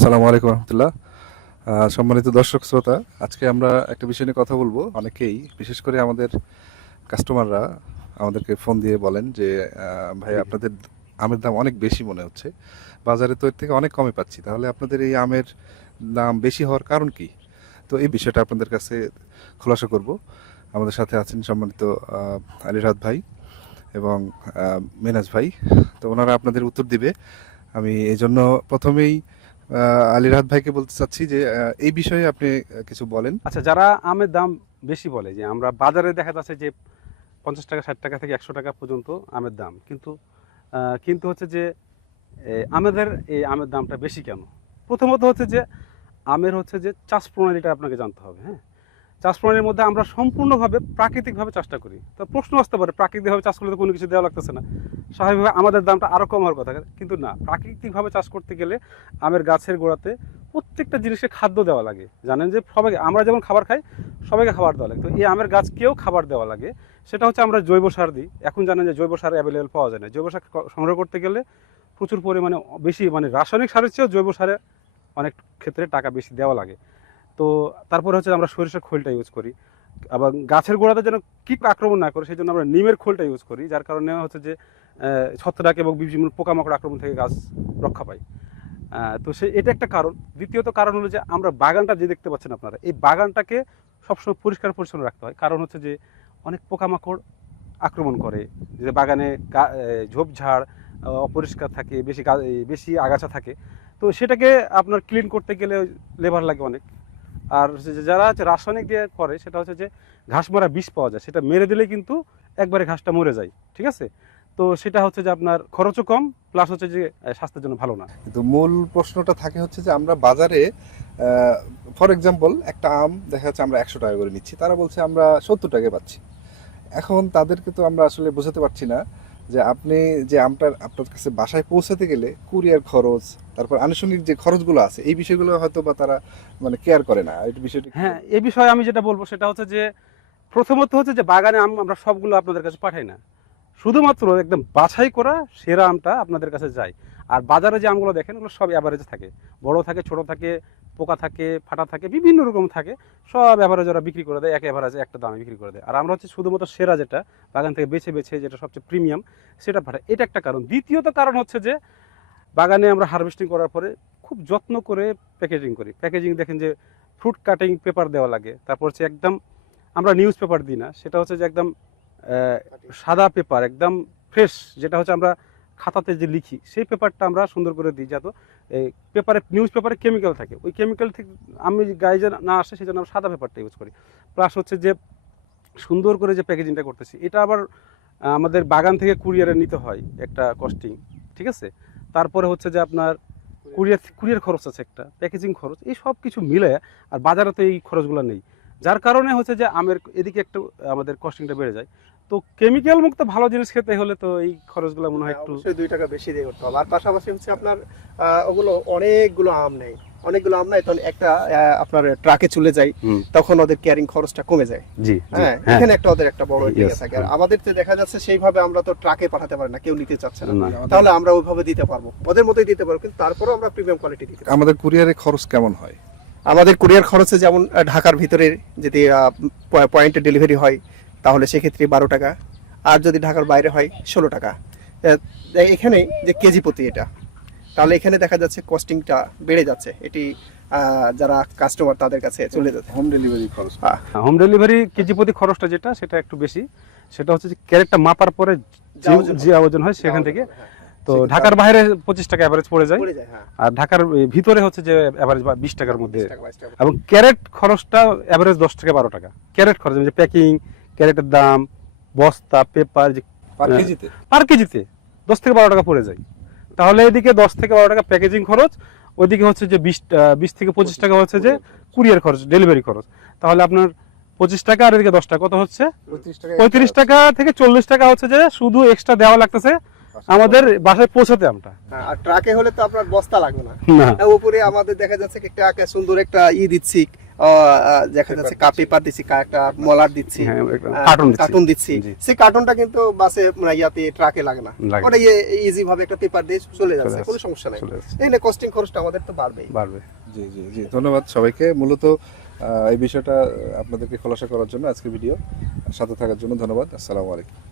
আসসালামু আলাইকুম রহমতুল্লাহ। সম্মানিত দর্শক শ্রোতা, আজকে আমরা একটা বিষয় নিয়ে কথা বলবো। অনেকেই, বিশেষ করে আমাদের কাস্টমাররা আমাদেরকে ফোন দিয়ে বলেন যে ভাই, আপনাদের আমের দাম অনেক বেশি মনে হচ্ছে, বাজারে তো এর থেকে অনেক কমে পাচ্ছি, তাহলে আপনাদের এই আমের দাম বেশি হওয়ার কারণ কি? তো এই বিষয়টা আপনাদের কাছে খোলাসা করব। আমাদের সাথে আছেন সম্মানিত আলী রাত ভাই এবং মেনাজ ভাই। তো ওনারা আপনাদের উত্তর দিবে। আমি এই জন্য প্রথমেই আলী রাত ভাইকে বলতে চাচ্ছি যে এই বিষয়ে আপনি কিছু বলেন। আচ্ছা, যারা আমের দাম বেশি বলে যে আমরা বাজারে দেখা যাচ্ছে যে 50 টাকা 60 টাকা থেকে 100 টাকা পর্যন্ত আমের দাম, কিন্তু হচ্ছে যে আমাদের এই আমের দামটা বেশি কেন? প্রথমত হচ্ছে যে আমের হচ্ছে যে চাষ প্রণালীটা আপনাকে জানতে হবে। হ্যাঁ, চাষ প্রণালীর মধ্যে আমরা সম্পূর্ণভাবে প্রাকৃতিকভাবে চাষটা করি। তো প্রশ্ন আসতে পারে, প্রাকৃতিকভাবে চাষ করলে তো কোনো কিছু দেওয়া লাগতেছে না, স্বাভাবিকভাবে আমাদের দামটা আরও কম হওয়ার কথা। কিন্তু না, প্রাকৃতিকভাবে চাষ করতে গেলে আমের গাছের গোড়াতে প্রত্যেকটা জিনিসে খাদ্য দেওয়া লাগে। জানেন যে সবাইকে, আমরা যেমন খাবার খাই, সবাইকে খাবার দেওয়া লাগে। তো এই আমের গাছকেও খাবার দেওয়া লাগে। সেটা হচ্ছে আমরা জৈব সার দিই। এখন জানেন যে জৈব সার অ্যাভেলেবেল পাওয়া যায় না। জৈব সার সংগ্রহ করতে গেলে প্রচুর পরিমাণে বেশি, মানে রাসায়নিক সারের চেয়েও জৈব সারে অনেক ক্ষেত্রে টাকা বেশি দেওয়া লাগে। তো তারপরে হচ্ছে আমরা সরিষার খোলটা ইউজ করি। আবার গাছের গোড়াতে যেন কীট আক্রমণ না করে সেই জন্য আমরা নিমের খোলটা ইউজ করি, যার কারণে হচ্ছে যে ছত্রাক এবং বিভিন্ন পোকামাকড় আক্রমণ থেকে গাছ রক্ষা পায়। তো এটা একটা কারণ। দ্বিতীয়ত কারণ হলো যে আমরা বাগানটা যে দেখতে পাচ্ছেন আপনারা, এই বাগানটাকে সবসময় পরিষ্কার পরিচ্ছন্ন রাখতে হয়। কারণ হচ্ছে যে অনেক পোকামাকড় আক্রমণ করে, যে বাগানে ঝোপঝাড় অপরিষ্কার থাকে, বেশি আগাছা থাকে। তো সেটাকে আপনার ক্লিন করতে গেলে লেবার লাগে অনেক। আর হচ্ছে যে যারা হচ্ছে রাসায়নিক দিয়ে করে, সেটা হচ্ছে যে ঘাস মারা বিষ পাওয়া যায়, সেটা মেরে দিলে কিন্তু একবারে ঘাসটা মরে যায়। ঠিক আছে, তো সেটা হচ্ছে যে আপনার খরচও কম, প্লাস হচ্ছে যে স্বাস্থ্যের জন্য ভালো না। কিন্তু মূল প্রশ্নটা থাকে হচ্ছে যে আমরা বাজারে ফর এক্সাম্পল একটা আম দেখা যাচ্ছে আমরা 100 টাকা করে নিচ্ছি, তারা বলছে আমরা 70 টাকায় পাচ্ছি। এখন তাদেরকে তো আমরা আসলে বোঝাতে পারছি না যে আপনি যে আমটা আপনার কাছে বাসায় পৌঁছাতে গেলে কুরিয়ার খরচ, তারপর আনুষঙ্গিক যে খরচগুলো আছে, এই বিষয়গুলো হয়তো বা তারা মানে কেয়ার করে না। এই বিষয়টি হ্যাঁ, এই বিষয়ে আমি যেটা বলবো সেটা হচ্ছে যে প্রথমত হচ্ছে যে বাগানে আম আমরা সবগুলো আপনাদের কাছে পাঠাই না, শুধুমাত্র একদম বাছাই করা সেরা আমটা আপনাদের কাছে যায়। আর বাজারে যে আমগুলো দেখেন ওগুলো সব অ্যাভারেজ থাকে, বড় থাকে, ছোট থাকে, পোকা থাকে, ফাটা থাকে, বিভিন্ন রকম থাকে। সব অ্যাভারেজ ওরা বিক্রি করে দেয়, এক অ্যাভারেজে একটা দামে বিক্রি করে দেয়। আর আমরা হচ্ছে শুধুমাত্র সেরা যেটা বাগান থেকে বেছে বেছে, যেটা সবচেয়ে প্রিমিয়াম, সেটা পাঠাই। এটা একটা কারণ। দ্বিতীয়ত কারণ হচ্ছে যে বাগানে আমরা হারভেস্টিং করার পরে খুব যত্ন করে প্যাকেজিং করি। প্যাকেজিং দেখেন যে ফ্রুট কাটিং পেপার দেওয়া লাগে, তারপর হচ্ছে একদম আমরা নিউজ পেপার দিই না, সেটা হচ্ছে যে একদম সাদা পেপার, একদম ফ্রেশ, যেটা হচ্ছে আমরা খাতাতে যে লিখি সেই পেপারটা আমরা সুন্দর করে দিই, যাতে এই পেপারে, নিউজ পেপারে কেমিক্যাল থাকে, ওই কেমিক্যাল থেকে আমি গায়ে যে না আসে সেই জন্য আমরা সাদা পেপারটা ইউজ করি। প্লাস হচ্ছে যে সুন্দর করে যে প্যাকেজিংটা করতেছি, এটা আবার আমাদের বাগান থেকে কুরিয়ারে নিতে হয় একটা কস্টিং। ঠিক আছে, তারপরে হচ্ছে যে আপনার কুরিয়ার খরচ আছে, একটা প্যাকেজিং খরচ, এই সব কিছু মিলে। আর বাজারে তো এই খরচগুলো নেই, যার কারণে হচ্ছে যে আমের এদিকে একটু আমাদের কস্টিংটা বেড়ে যায়। তো কেমিক্যাল মুক্ত ভালো জিনিস খেতে হলে তো এই খরচগুলো মনে হয় একটু অবশ্যই 2 টাকা বেশি দিয়ে করতে হবে। আর পাশাপাশি হচ্ছে আপনার ওগুলো অনেকগুলো আম নেই, তখন একটা আপনার ট্রাকে চলে যায়, তখন ওদের ক্যারিং খরচটা কমে যায়। জি, হ্যাঁ, এখানে একটা ওদের একটা বড় ইয়ে থাকে। আর আমাদের তো দেখা যাচ্ছে সেইভাবে আমরা তো ট্রাকে পাঠাতে পারি না, কেউ নিতে চাচ্ছে না। তাহলে আমরা ওইভাবে দিতে পারবো, ওদের মতোই দিতে পারবো, কিন্তু তারপরেও আমরা প্রিমিয়াম কোয়ালিটি দিতে পারবো। আমাদের কুরিয়ারের খরচ কেমন হয়? আমাদের কুরিয়ার খরচে যেমন ঢাকার ভিতরে যদি পয়েন্টে ডেলিভারি হয় তাহলে সেক্ষেত্রে 12 টাকা, আর যদি ঢাকার বাইরে হয় 16 টাকা। এখানে যে কেজি প্রতি এটা, তাহলে এখানে দেখা যাচ্ছে কস্টিংটা বেড়ে যাচ্ছে। এটি যারা কাস্টমার তাদের কাছে চলে যাচ্ছে। হোম ডেলিভারি খরচ, হোম ডেলিভারি কেজি প্রতি খরচটা যেটা, সেটা একটু বেশি। সেটা হচ্ছে যে ক্যারেটটা মাপার পরে যে ওজন হয় সেখান থেকে। তো ঢাকার বাইরে 25 টাকা অ্যাভারেজ পড়ে যায়, আর ঢাকার ভিতরে হচ্ছে যে অ্যাভারেজ 20 টাকার মধ্যে। এবং ক্যারেট খরচটা অ্যাভারেজ 10 থেকে 12 টাকা ক্যারেট খরচ, যে প্যাকিং, ক্যারেটের দাম, বস্তা, পেপার, যে পার কেজিতে 10 থেকে 12 টাকা পড়ে যায়। তাহলে এদিকে 10 থেকে 12 টাকা প্যাকেজিং খরচ, ওইদিকে হচ্ছে যে 20 থেকে 25 টাকা হচ্ছে যে কুরিয়ার খরচ, ডেলিভারি খরচ। তাহলে আপনার 25 টাকা, আর এদিকে 10 টাকা, কত হচ্ছে 35 টাকা থেকে 40 টাকা হচ্ছে যে শুধু এক্সট্রা দেওয়া লাগতেছে আমাদের বাসায় পৌঁছাতে আমটা। আর ট্রাকে হলে তো আপনার বস্তা লাগবে না, উপরে আমাদের দেখা যাচ্ছে একটা সুন্দর একটা দিচ্ছি, দেখা যাচ্ছে কাপ পেপার দিচ্ছি, একটা মলার দিচ্ছি, হ্যাঁ, একটা কার্টুন দিচ্ছি, জি। সেই কার্টুনটা কিন্তু বাসে ইয়াতে ট্রাকে লাগে না, লাগে না। ওটা ইজি ভাবে একটা পেপার দিয়ে চলে যাচ্ছে, যাচ্ছে, কোনো সমস্যা নাই। চলে যাচ্ছে। এই না কস্টিং খরচটা আমাদের তো বাড়বেই। বাড়বে। জি জি জি, ধন্যবাদ সবাইকে। মূলত এই বিষয়টা আপনাদেরকে খোলাসা করার জন্য আজকে ভিডিও সাথে থাকার জন্য ধন্যবাদ। আসসালামু আলাইকুম।